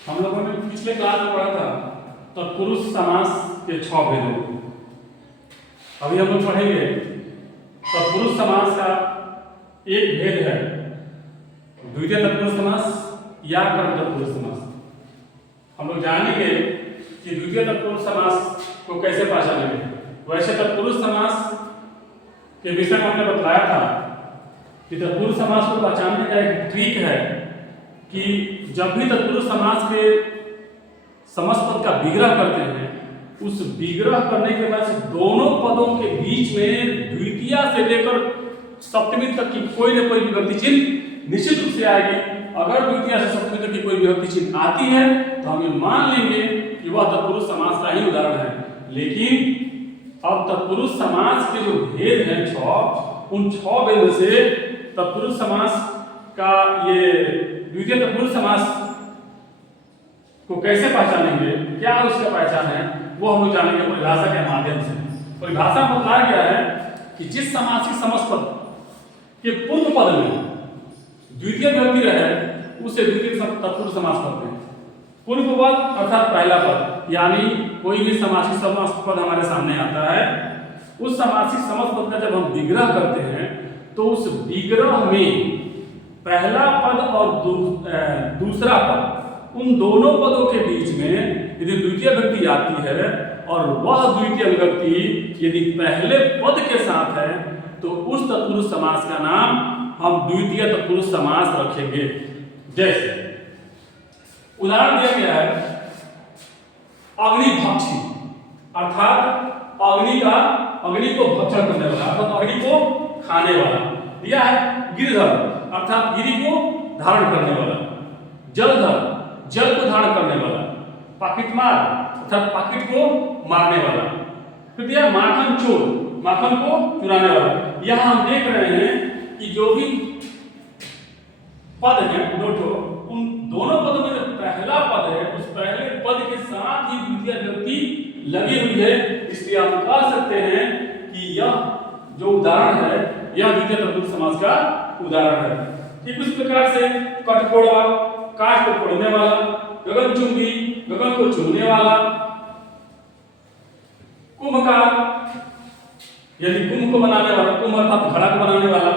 हम लोगों ने पिछले क्लास में पढ़ा था तत्पुरुष समास के 6 भेदों। अभी हम लोग पढ़ेंगे तत्पुरुष समास का एक भेद है द्वितीय तत्पुरुष समास या कर्म तत्पुरुष समास। हम लोग जानेंगे कि द्वितीय तत्पुरुष समास को कैसे पहचानेंगे। वैसे तत्पुरुष समास के विषय में हमने बताया था कि तत्पुरुष समास को पहचानने का एक ट्रिक है कि जब भी तत्पुरुष समास के समस्त पद का विग्रह करते हैं, उस विग्रह करने के बाद से दोनों पदों के बीच में द्वितीय से लेकर सप्तमी तक की कोई न कोई विभक्ति चिन्ह निश्चित रूप से आएगी। अगर द्वितीय से सप्तमी तक की कोई विभक्ति चिन्ह आती है तो हम ये मान लेंगे कि वह तत्पुरुष समास का ही उदाहरण है। लेकिन अब तत्पुरुष समास के जो भेद हैं 6, उन 6 भेद से तत्पुरुष समास का ये द्वितीय तत्पुरुष समास को कैसे पहचानेंगे, क्या उसका पहचान है, वो हम लोग जानेंगे परिभाषा के माध्यम से। परिभाषा में बताया गया है कि जिस समासिक समस्त पद के पूर्व पद में द्वितीय विभक्ति रहे उसे द्वितीय तत्पुरुष समास कहते हैं। पूर्व पद अर्थात पहला पद, यानी कोई भी समासिक समस्त पद हमारे सामने आता है, उस समासिक समस्त पद का जब हम विग्रह करते हैं तो उस विग्रह में पहला पद और दूसरा पद, उन दोनों पदों के बीच में यदि द्वितीय विभक्ति आती है और वह द्वितीय विभक्ति यदि पहले पद के साथ है तो उस तत्पुरुष समास का नाम हम द्वितीय तत्पुरुष समास रखेंगे। जैसे उदाहरण दिया गया है अग्निभक्षी, अर्थात अग्नि को भक्षण करने वाला, अर्थात अग्नि को खाने वाला। दिया है गिरधर, अर्थात गिरि को धारण करने वाला। जलधर, जल को धारण करने वाला। पाकिटमार, अर्थात पाकिट को मारने वाला। फिर दिया माखन चोर, माखन को चुराने वाला। यहाँ हम देख रहे हैं कि जो भी पद है नोटो, उन दोनों पदों में जो पहला पद है उस पहले पद के साथ ही द्वितीय विभक्ति लगी हुई है। इसलिए आप कह सकते हैं कि यह जो उदाहरण है यह द्वितीय तत्पुरुष समास का उदाहरण है। ठीक उस प्रकार से कठफोड़वा, काठ को फोड़ने वाला। गगनचुंबी, गगन को चूमने वाला। कुंभकार, यदि कुंभ को बनाने वाला, कुंभ अर्थात घड़ा को बनाने वाला।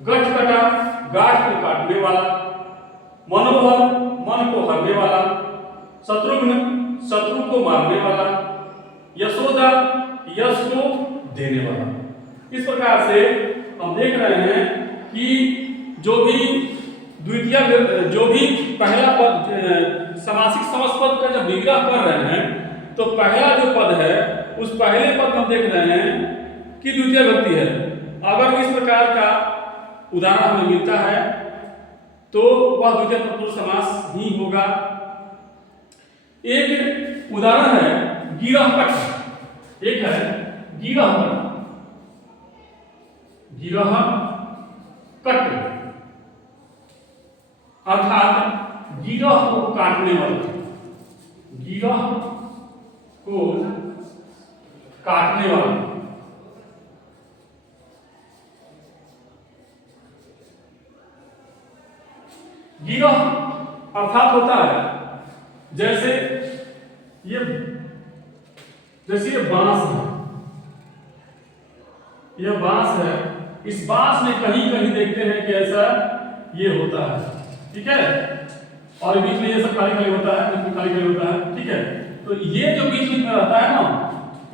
गठकटा, गाठ को काटने वाला। मनोहर, मन को हरने वाला। शत्रुघ्न, शत्रु को मारने वाला। यशोदा, यश को देने वाला। इस प्रकार से हम देख रहे हैं कि जो भी पहला पद समासिक समस्त पद का जब विग्रह कर रहे हैं तो पहला जो पद है उस पहले पद में हम देख रहे हैं कि द्वितीय विभक्ति है। अगर इस प्रकार का उदाहरण हमें मिलता है तो वह द्वितीय तत्पुरुष समास ही होगा। एक उदाहरण है गिरहकट, एक है गिरहकट, गिरहकट अर्थात गिरह को काटने वाला, गिरह को काटने वाला। गिरह अर्थात होता है जैसे ये बांस है, यह बांस है। इस बांस में कहीं कहीं देखते हैं कि ऐसा ये होता है, ठीक है, और बीच में ये सब खाली खाली होता है, इसमें खाली खाली होता है, ठीक है। तो ये जो बीच में रहता है ना,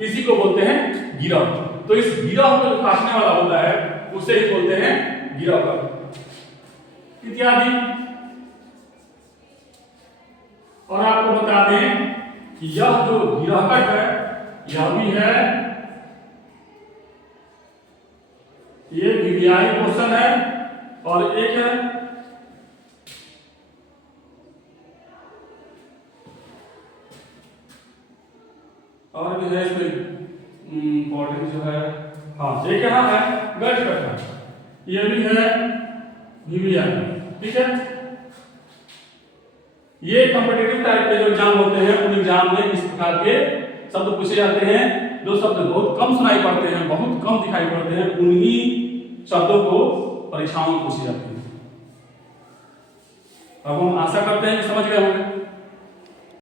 इसी को बोलते हैं गिरह। तो इस गिरह को जो काटने वाला होता है उसे ही बोलते हैं गिरहकट इत्यादि। और आपको बता दें कि यह जो गिरहकट है यह भी है, ये विधियाई क्वेश्चन है और एक है और भी है इसमें इंपॉर्टेंट जो है, हाँ एक यहाँ है गठकटा, ये भी है विधियाई, ठीक है। ये कॉम्पिटिटिव टाइप के जो एग्जाम होते हैं उन एग्जाम में इस प्रकार के शब्द पूछे जाते हैं। जो शब्द बहुत कम सुनाई पड़ते हैं, बहुत कम दिखाई पड़ते हैं, उन्हीं शब्दों को परीक्षाओं में पूछे जाते हैं। अब हम आशा करते हैं कि समझ गए होंगे।